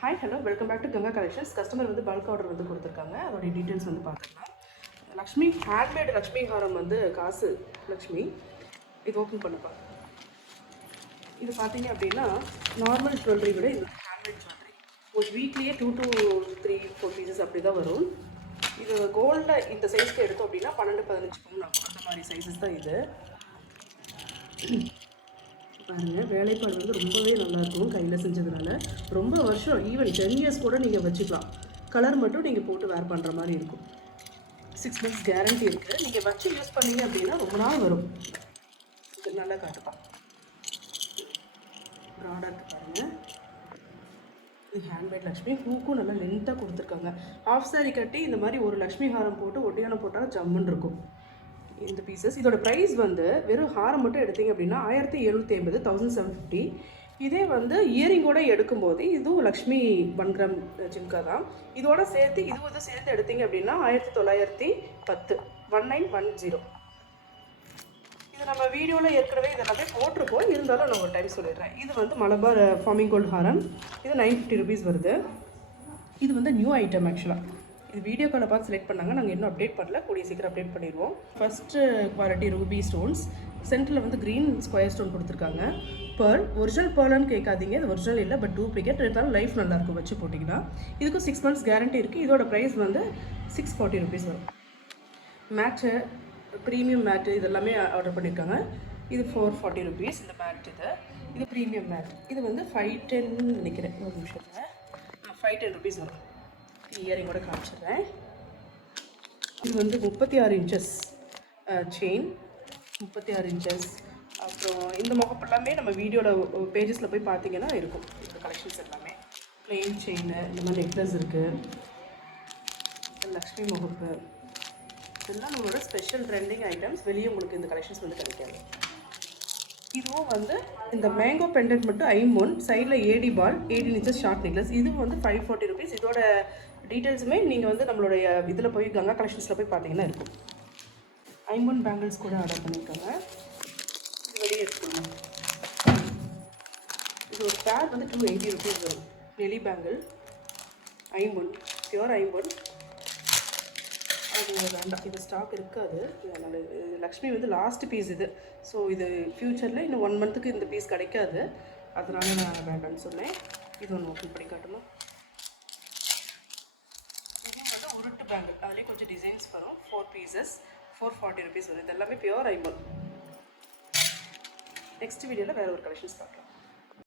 Hi hello welcome back to Ganga collections. Customer வந்து bulk order வந்து கொடுத்துருக்காங்க. அதோடைய டீட்டெயில்ஸ் வந்து பார்த்துக்கலாம். லக்ஷ்மி ஹேண்ட்மேட் லக்ஷ்மி ஹாரம் வந்து காசு லக்ஷ்மி இது ஓப்பன் பண்ணப்பா. இது பார்த்தீங்க அப்படின்னா நார்மல் ஜுவல்லரி விட இது ஹேண்ட்மேட் ஜுவல்லரி. ஒரு வீக்லியே 2 to 3 4 பீசஸ் அப்படி தான் வரும். இது கோல்டில் இந்த சைஸ்க்கு எடுத்தோம் அப்படின்னா 12-15 பவுன் ஆகும். அந்த மாதிரி சைஸஸ் தான் இது. பாருங்கள், வேலைப்பாடு வந்து ரொம்பவே நல்லாயிருக்கும். கையில் செஞ்சதுனால ரொம்ப வருஷம் ஈவன் 10 இயர்ஸ் கூட நீங்கள் வச்சுக்கலாம். கலர் மட்டும் நீங்கள் போட்டு வேர் பண்ணுற மாதிரி இருக்கும். 6 months கேரண்டி இருக்குது. நீங்கள் வச்சு யூஸ் பண்ணீங்க அப்படின்னா ரொம்ப நாள் வரும். இது நல்லா காட்டுப்பா. ப்ராடாக இருக்குது பாருங்கள். இது ஹேண்ட்மேட் லக்ஷ்மி. ஹூக்கும் நல்லா லென்த்தாக கொடுத்துருக்காங்க. ஹாஃப் சாரி கட்டி இந்த மாதிரி ஒரு லக்ஷ்மி ஹாரம் போட்டு ஒட்டியானம் போட்டால் ஜம்முன்னு இருக்கும் இந்த பீசஸ். இதோட ப்ரைஸ் வந்து வெறும் ஹாரம் மட்டும் எடுத்தீங்க அப்படின்னா 1750 1750. இதே வந்து இயரிங்கோட எடுக்கும்போது இதுவும் லக்ஷ்மி 1 கிராம் ஜிம்கா தான். இதோட சேர்த்து இது வந்து சேர்த்து எடுத்தீங்க அப்படின்னா 1910 1910. இது நம்ம வீடியோவில் ஏற்கனவே இதெல்லாமே போட்டிருக்கோம், இருந்தாலும் நான் ஒரு டைம் சொல்லிடுறேன். இது வந்து மலபார் ஃபார்மிங் கோல்டு ஹாரம். இது 950 rupees வருது. இது வந்து நியூ ஐட்டம் ஆக்சுவலாக. இது வீடியோ காலை பார்த்து செலக்ட் பண்ணாங்க. நாங்கள் இன்னும் அப்டேட் பண்ணல, கூடிய சீக்கிரம் அப்டேட் பண்ணிடுவோம். First quality Ruby stones. சென்டரில் வந்து க்ரீன் ஸ்கொயர் ஸ்டோன் கொடுத்துருக்காங்க. பேர்ல் ஒரிஜினல் பேர்லான்னு கேட்காதீங்க, இது ஒரிஜினல் இல்லை, பட் டூப்ளிகேட். இருந்தாலும் லைஃப் நல்லாயிருக்கும் வச்சு போட்டிங்கன்னா. இதுக்கும் 6 months கேரண்டி இருக்குது. இதோட ப்ரைஸ் வந்து 640 rupees வரும். மேட்டு ப்ரீமியம் மேட்டு இதெல்லாமே ஆர்டர் பண்ணியிருக்காங்க. இது 440 rupees இந்த மேட். இது ப்ரீமியம் மேட். இது வந்து 510 நினைக்கிறேன். ஒரு நிமிஷத்தில் 510 rupees வரும். இயரிங்கோட காமிச்சிடுறேன். இது வந்து 36 இன்ச்சஸ் செயின், 36 இன்ச்சஸ். அப்புறம் இந்த முகப்பு எல்லாமே நம்ம வீடியோட பேஜஸில் போய் பார்த்தீங்கன்னா இருக்கும். இந்த கலெக்ஷன்ஸ் எல்லாமே பிளெயின் செயின், இந்த மாதிரி நெக்லஸ் இருக்குது. லக்ஷ்மி முகப்பு இதெல்லாம் நம்மளோட ஸ்பெஷல் ட்ரெண்டிங் ஐட்டம்ஸ். வெளியே உங்களுக்கு இந்த கலெக்ஷன்ஸ் வந்து கிடைக்காது. இதுவும் வந்து இந்த மேங்கோ பெண்டன்ட் மட்டும் 5 சைடில் ஏடி பால் 18 inches ஷார்ட் நெக்லஸ். இதுவும் வந்து 540 rupees. இதோட டீட்டெயில்ஸுமே நீங்கள் வந்து நம்மளுடைய இதில் போய் கங்கா கலெக்ஷன்ஸில் போய் பார்த்தீங்கன்னா இருக்கும். 5 பேங்கிள்ஸ் கூட ஆர்டர் பண்ணியிருக்காங்க. இது வெளியே எடுத்துக்கணும். இது ஒரு பேர் வந்து 280 rupees வரும். நெலி பேங்கிள் 5 பியூர் 5. அது வேண்டாம், இது ஸ்டாக் இருக்காது. அதனால் லக்ஷ்மி வந்து லாஸ்ட் பீஸ் இது. ஸோ இது ஃப்யூச்சரில் இன்னும் 1 monthக்கு இந்த பீஸ் கிடைக்காது. அதனால நான் வேண்டாம்னு சொன்னேன். இது ஒன்று ஓப்பன் பண்ணி காட்டணும். இது வந்து உருட்டு பேங்கிள். அதுலேயே கொஞ்சம் டிசைன்ஸ் வரும். 4 pieces 440 rupees வரும். இது எல்லாமே பியூர் 5. நெக்ஸ்ட் வீடியோவில் வேறு ஒரு கலெக்ஷன்ஸ் பார்க்கலாம்.